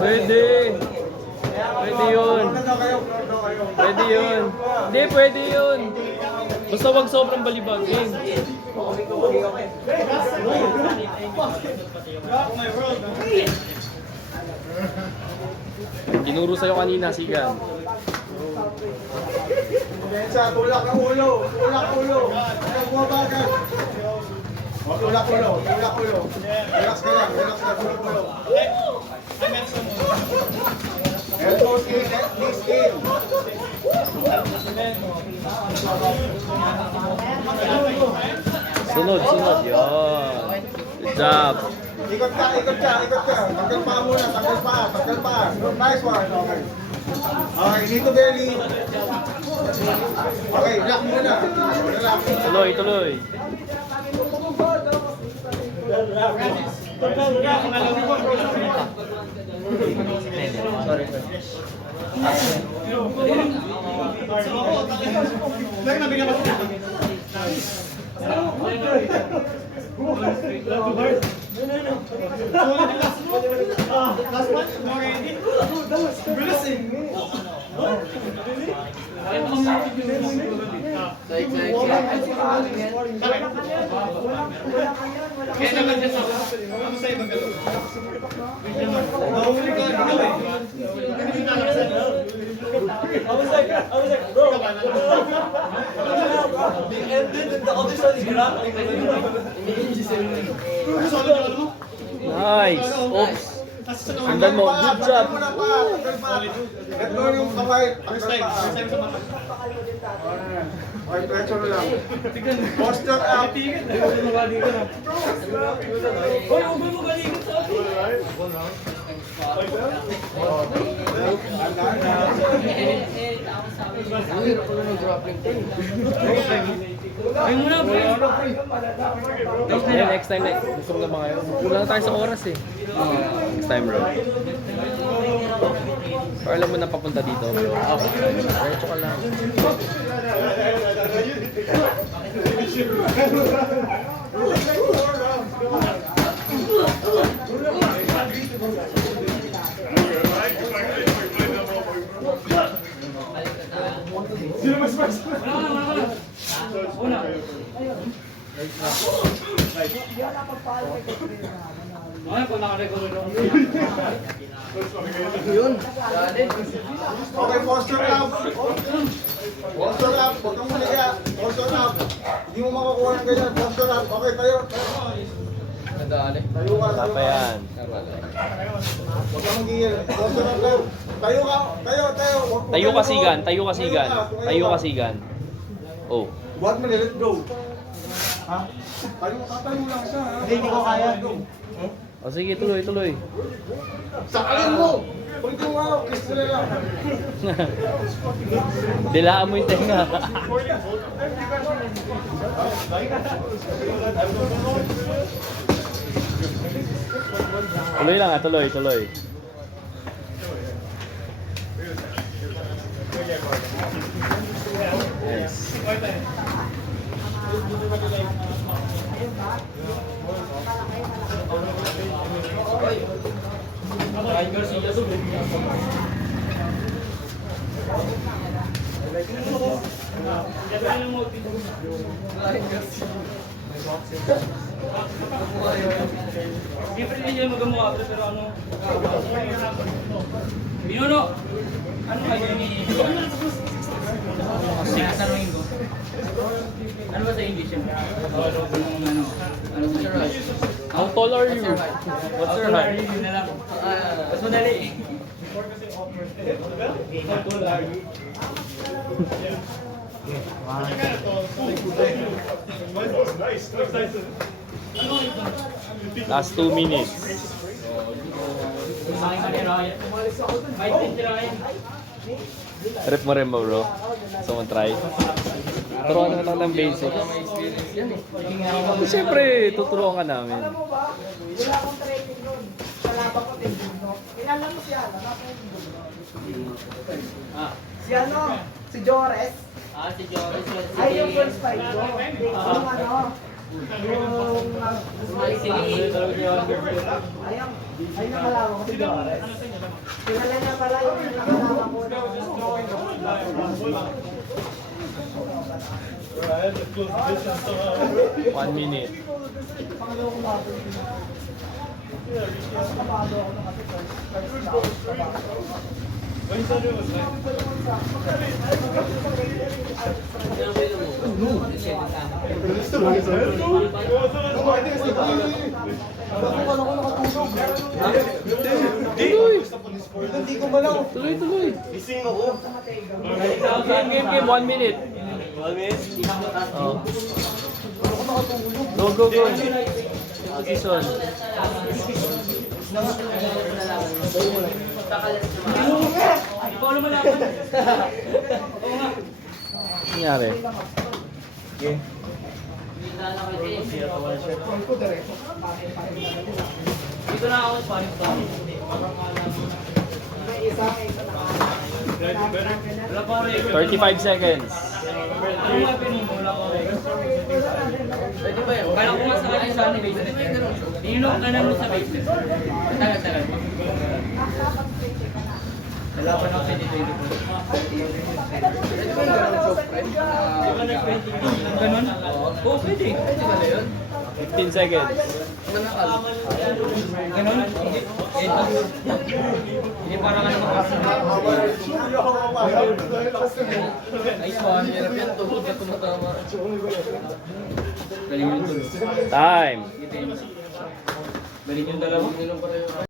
Pwede. Pwede yun. Pwede yun. Hindi, pwede yun. Basta wag sobrang balibagin. Ginuro sa'yo kanina, Sigan. Tulak ang ulo. Tulak ang ulo. Bumabagal. Tulak ulo. Tulak ulo. Relax ka lang. Relax ka. Tulak ulo. Elbows in. Knees in. Sunod, sunod. Yun. Good job. Ikot ka, ikot ka, ikot ka. Tanggal pa muna, tanggal pa, tanggal pa. Nice one. Okay. Okay, dito belly. Okay, lock muna. Relax. Tuloy, tuloy. Nice. Oops. Sundan mo. Good job. Let go yung kamay. Okay, pressure lang. Posture up. Next time, gusto mo na ba kayo? Kulang tayo sa oras eh. Next time, bro. Pero alam mo na papunta dito. Diretso ka lang. Okay, posture up. Posture up. Huwag kang maliga. Posture up. Hindi mo makakuha ng ganyan. Posture up. Okay, tayo. Tayo ka. Wala pa yan. Huwag kang magigil. Posture up lang. Tayo ka. Tayo, tayo. Tayo ka, Sigan. Tayo ka, Sigan. Tayo ka, Sigan. Oh. Huwag mo let go. Ha? Tayo lang siya. Hindi ko kaya. O sige, tuloy, tuloy. Sakalin mo. Pag ito nga, kiss na lang. Dilaan mo yung tenga. Tuloy lang, tuloy, tuloy. Nice. Different din yung magawa pero ano? Binuno. Ano kayo ni? Tanungin ko. Ano ba sa English yun? Ano ba? How tall are you? What's your height? Yun na lang. Mas madali. Last 2 minutes. Trip mo rin ba, bro? Gusto mo try? Turuan na lang ng basics. Siyempre, tuturuan ka namin. Wala akong training nun. Kalaban ko din no? Kilala mo si ano? Si ano? Si Jores? Si Joris. Ay, yung first fight ko. Yung ano? Yung... Ay, Ayang... Ay, nakalaman ko si Doris. Kilala niya pala yung nakalaman ko na. 1 minute. Pangalawa ko bago yun. Mas kapado ako na kasi first Hindi ko malaw. Tuloy, tuloy. Gising ako. Game, 1 minute. Oh. Go, go, go. Position. Ikaw naman laban. Nangyari? Dito na ako sa may isa na Wala pa ako record. 35 seconds. Ano nga pinuno? Wala pa ako record. Pwede ba yun? Kala ko nga sa akin sa akin basement. Tinulong ka naman sa basement. Tagal. Wala pa na ako sa dito. Ganon? Oo, pwede. Pwede ba na yun? 15 seconds. Ganon? Hindi parang ano makakasunod. Ay, swan. Hirap yan. Tugod na tumatama. Galing yung tulog. Time. Galing yung dalawang nilong pareho.